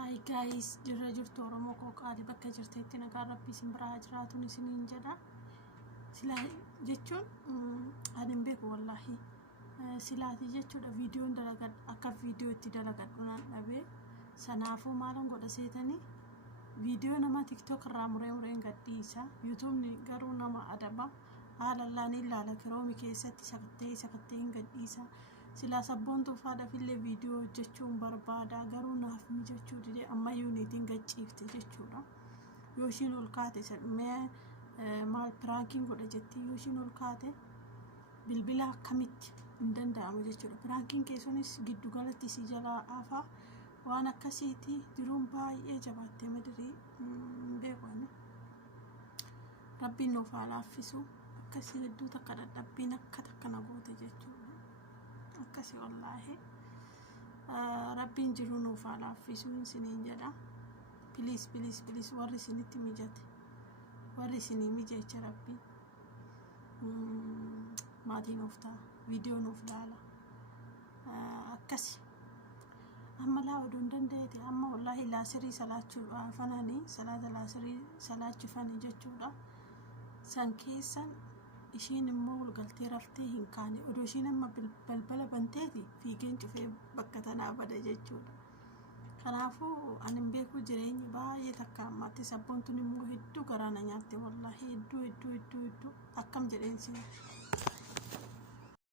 Hi guys, jirra jirtu Oromoo Qooqaadhi bakka jirteetti nagaa Rabbii isin biraa jiraatuun isiniin jedha. Sila jechuun ani hin beeku wallahi. Silaati jechuudha viidiyoon dalagadhu akka viidiyootti dalagadhu naan dhabee sanaafuu maalan godha seetanii viidiyoo nama TikTok irraa mureen gadhiisa. YouTube garuu nama adaba haalallaan ilaala kiroomi keessatti sakattee hin gadhiisa. Sila sabboon tuufaadha fillee viidiyoo hojjechuun barbaada garuu naaf mijachuu dide amma yuunitiin gachiifte jechuudha. Yooshiin ol kaate sadmee maal piraankiin godha jetti yooshiin ol kaate bilbila akkamitti hin danda'amu jechuudha. Piraankiin keessunis giddu galatti si jalaa afaa waan akkasiiti jiruun baay'ee jabaattee madirii beekwanne. Rabbiin nuuf haa laaffisu akkasii hedduu takka dadhabbiin akka takka na goote jechuudha. Akkasii wallaahi Rabbiin jiru nuuf haa laaffisu isiniin jedha. Please warri isinitti mijate warri isinii mijecha Rabbii maatii nuuf ta'a viidiyoo nuuf laala akkasii amma laa oduu hin danda'eeti amma wallaahi laasirii salaachuu fananii salaata laasirii salaachifanii jechuudha. San keessan ishiin immoo walgaltee raftee hin kaane odoo ishiin amma balbala banteeti fiigeen cufee bakka tanaa bada jechuudha. Kanaafuu ani hin beeku jireenyi baay'ee takka ammaatti sabboon tun immoo hedduu garaana nyaatte wallaahi hedduu akkam jedheensi.